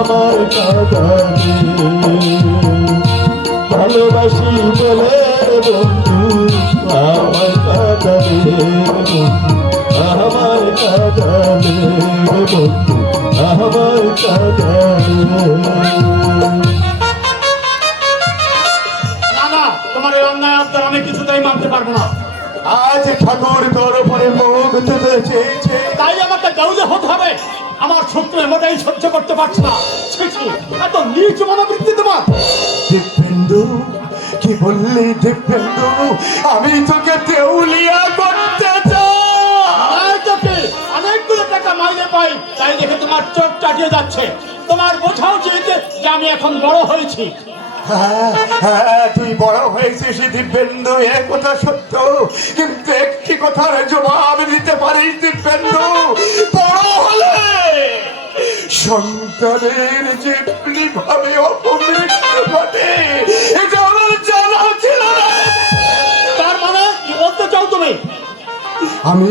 আমার কাঁদালে ভালোবাসি বলে বন্ধু আমার কাঁদালে বন্ধু আমার কাঁদালে বন্ধু আমার কাঁদালে। না না, তোমার এই অন্যায় আবদার আমি কিছুতেই মানতে পারবো না। আজ ঠাকুর তোর উপরে মুখ তুলে চেয়েছে, তাই আমাকে দেউলে হতে হবে। আমার শত্রু এমনটাই সহ্য করতে পারছে না। ছি ছি, এত নীচ মনোবৃত্তি তোমার। দিব্যেন্দু কি বললি দিব্যেন্দু, আমি তোকে দেউলিয়া করতে চাই। তোকে অনেকগুলো টাকা মাইনে পাই, তাই দেখে তোমার চোখ চাটিয়ে যাচ্ছে। তোমার বোঝা উচিত যে আমি এখন বড় হয়েছি। হ্যাঁ হ্যাঁ, তুই বড় হয়েছিস দিব্যেন্দু, এ কথা সত্য, কিন্তু একটি কথার জবাব দিতে পারিস দিব্যেন্দু, বড় হলে সন্তানের যে ভাবে অপমৃত্যু ঘটে এটা আমার জানা ছিল না। তার মানে কি বলতে চাও তুমি? আমি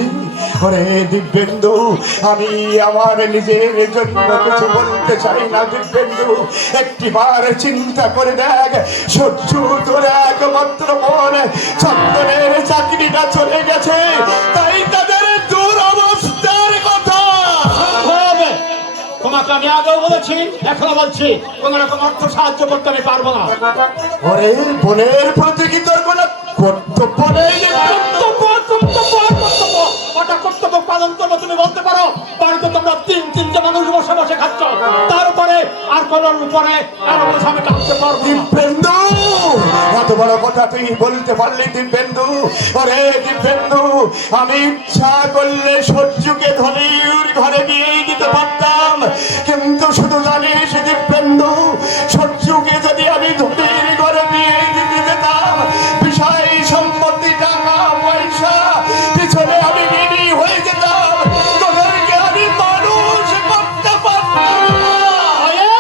ওরে দিব্যেন্দু, আমি আমার নিজের জন্য কিছু বলতে চাই না দিব্যেন্দু, একটিবার চিন্তা করে দেখ, সহ্য তোর একমাত্র মন চন্দনের চাকরিটা চলে গেছে, তাই তাদের দুরবস্থার কথা। তোমাকে আমি আগেও বলেছি, এখনো বলছি, কোন রকম অর্থ সাহায্য করতে আমি পারবো না। ওরে বোনের প্রতি কি তোর কোনো কর্তব্য নেই? কর্তব্য পালন করবো তুমি বলতে পারো? বাড়িতে তোমরা তিনটে মানুষ বসে বসে খাচ্ছ, তারপরে আর কোনোর উপরে আর আমি কাঁদতে পারবো না। দিব্যেন্দু, এত বড় কথা তুই বলতে পারলি দিব্যেন্দু? ওরে দিব্যেন্দু, আমি ইচ্ছা করলে সহ্যকে ধনির ঘরে বিয়ে দিতে পারতাম, কিন্তু শুধু জানিস দিব্যেন্দু, সহ্যকে যদি আমি ধনির ঘরে বিয়ে দিতে যেতাম, বিষয় সম্পত্তি টাকা পয়সা পিছনে আমি ঋণী হয়ে যেতাম, তোদেরকে আমি মানুষ করতে পারতাম না।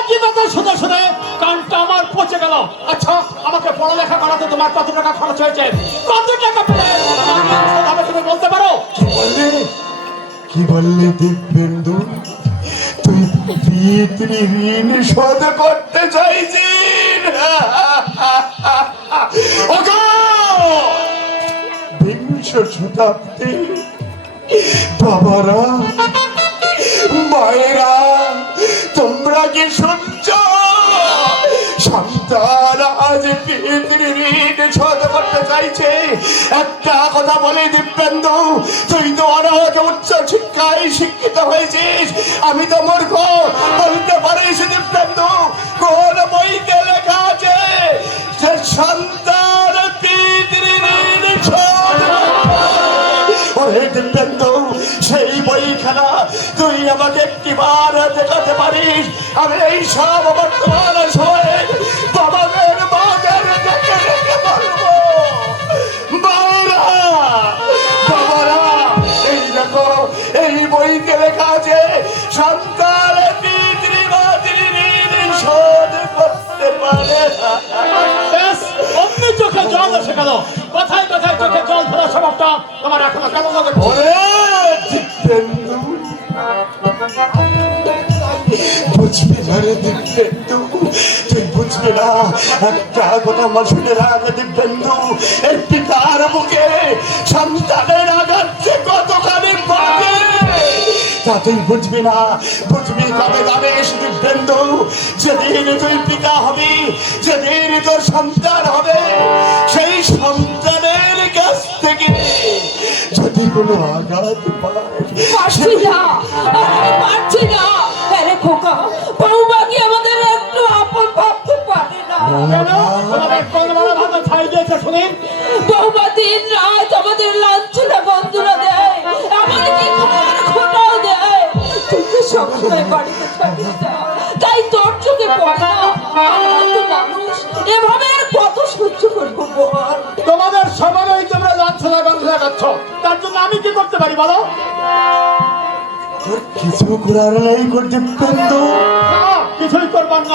কি কথা শুনে শুনে কানটা আমার পচে গেল। আচ্ছা, আমাকে পড়ালেখা করাতে তোমার কত টাকা খরচ হয়েছে? কত টাকা পেলে তুমি বলতে পারো? কি বললে দিব্যেন্দু, তুই ঋণ শোধ করতে চাইছিস? বিংশ শতাব্দী বাবারা মায়েরা তোমরা কি শুনছ? সন্তান আজ ঋণ শোধ করতে চাইছে। একটা কথা বলে দিব্যেন্দু, তুই তো অনেক উচ্চ শিক্ষায় শিক্ষিত হয়েছিস, আমি তো মূর্খ, বলতে পারিস দিব্যেন্দু কোন বইতে লেখা আছে যে সন্তান ঋণ শোধ? ওরে দিব্যেন্দু, সেই বইখানা তুই আমাকে একটিবার দেখাতে পারিস? আমি এই সব বর্তমান সময়ে বাবাদের বাজার দেখে দেখে বলবো, বাবারা বাবারা এই দেখো, এই বইতে লেখা আছে সন্তান ঋণ শোধ করতে পারে। অমনি চোখে জল এসে গেল। কথায় কথায় চোখে জল ফেলা স্বভাবটা তোমার এখনো কেন লাগে? বুঝবি না রে দিব্যেন্দু, তুই বুঝবি না। একটা কথা আমার শুনে রাখ দিব্যেন্দু, এই পিতার বুকে সন্তানের আঘাত যে কতখানি পাবে তা তুই বুঝবি না। বুঝবি কবে জানিস দিব্যেন্দু? যেদিন তুই পিতা হবি, যেদিন তোর সন্তান হবে, সেই সন্তানের কাছ থেকে যদি কোনো আঘাত পারছি না, পারছি না। আরে খোকা, বৌমা কি আমাদের একটু আপন ভাবতে পারে না? বৌমা দিন রাত আমাদের লাঞ্ছনা বন্ধুরা দেয়, আমাদের কি খোটাও দেয়। তুই তো সবসময় বাড়িতে থাকিস না, তাই তোর চোখে পড়ে না। মানুষ এভাবে আর কত সহ্য করবো বল? তোমাদের সবারই তোমরা লাঞ্ছনা গন্ধনা খাচ্ছ, তার জন্য আমি কি করতে পারি বলো? তোর কিছু করার নাই করতে পারতো, কিছুই করবার না।